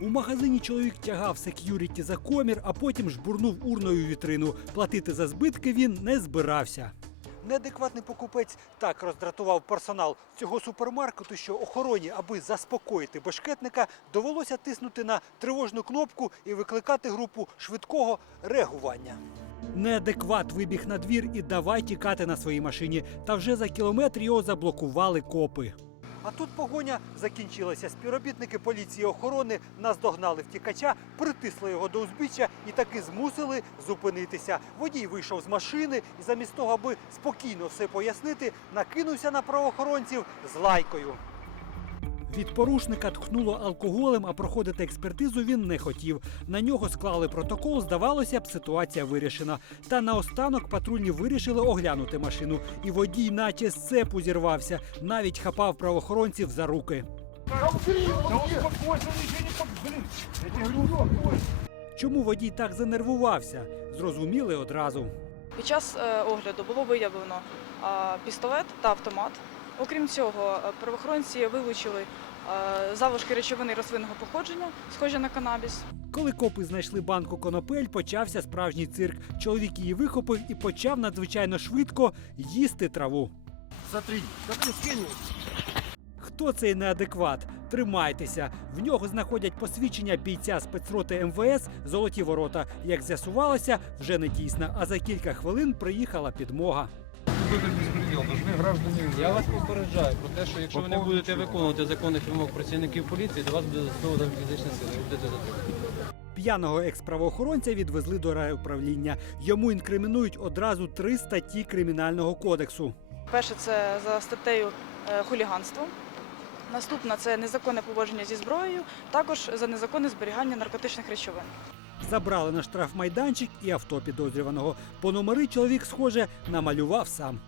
У магазині чоловік тягав сек'юріті за комір, а потім жбурнув урною вітрину. Платити за збитки він не збирався. Неадекватний покупець так роздратував персонал цього супермаркету, що охороні, аби заспокоїти бешкетника, довелося тиснути на тривожну кнопку і викликати групу швидкого реагування. Неадекват вибіг на двір і давай тікати на своїй машині. Та вже за кілометр його заблокували копи. А тут погоня закінчилася. Співробітники поліції охорони наздогнали втікача, притисли його до узбіччя і таки змусили зупинитися. Водій вийшов з машини і замість того, аби спокійно все пояснити, накинувся на правоохоронців з лайкою. Від порушника тхнуло алкоголем, а проходити експертизу він не хотів. На нього склали протокол. Здавалося б, ситуація вирішена. Та наостанок патрульні вирішили оглянути машину. І водій, наче з цепу зірвався, навіть хапав правоохоронців за руки. Чому водій так занервувався? Зрозуміли одразу. Під час е, огляду було виявлено пістолет та автомат. Окрім цього, е, правоохоронці вилучили е, залишки речовини рослинного походження, схожі на канабіс. Коли копи знайшли банку конопель, почався справжній цирк. Чоловік її вихопив і почав надзвичайно швидко їсти траву. Смотри, смотри, скинь. Хто цей неадекват? Тримайтеся. В нього знаходять посвідчення бійця спецроти МВС Золоті ворота. Як з'ясувалося, вже не дійсна. А за кілька хвилин приїхала підмога. Какой-то беспредел. Должны граждане... Я вас попереджаю про те, що якщо ви не будете чого? виконувати законних вимог працівників поліції, до вас буде застосовано фізична сила. Ви будете затримані. П'яного екс-правоохоронця відвезли до райуправління. Йому інкримінують одразу три статті кримінального кодексу. Перше це за статтею е, хуліганство. Наступна це незаконне поводження зі зброєю, також за незаконне зберігання наркотичних речовин. Забрали на штрафмайданчик і авто підозрюваного. По номери чоловік, схоже, намалював сам.